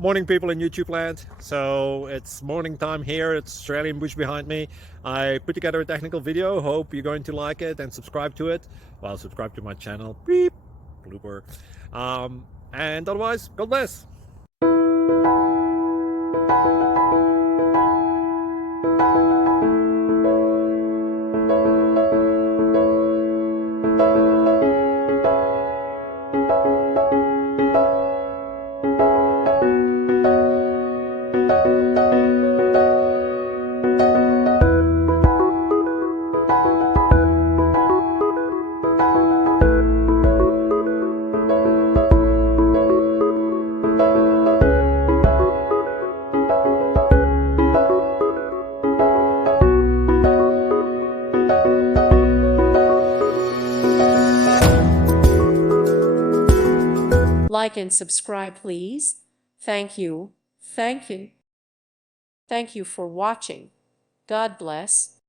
Morning, people in YouTube land. So it's morning time here. It's Australian bush behind me. I put together a technical video. Hope you're going to like it and subscribe to it. Well, subscribe to my channel. Beep, blooper. And otherwise, God bless. Like and subscribe, please. Thank you. Thank you. Thank you for watching. God bless.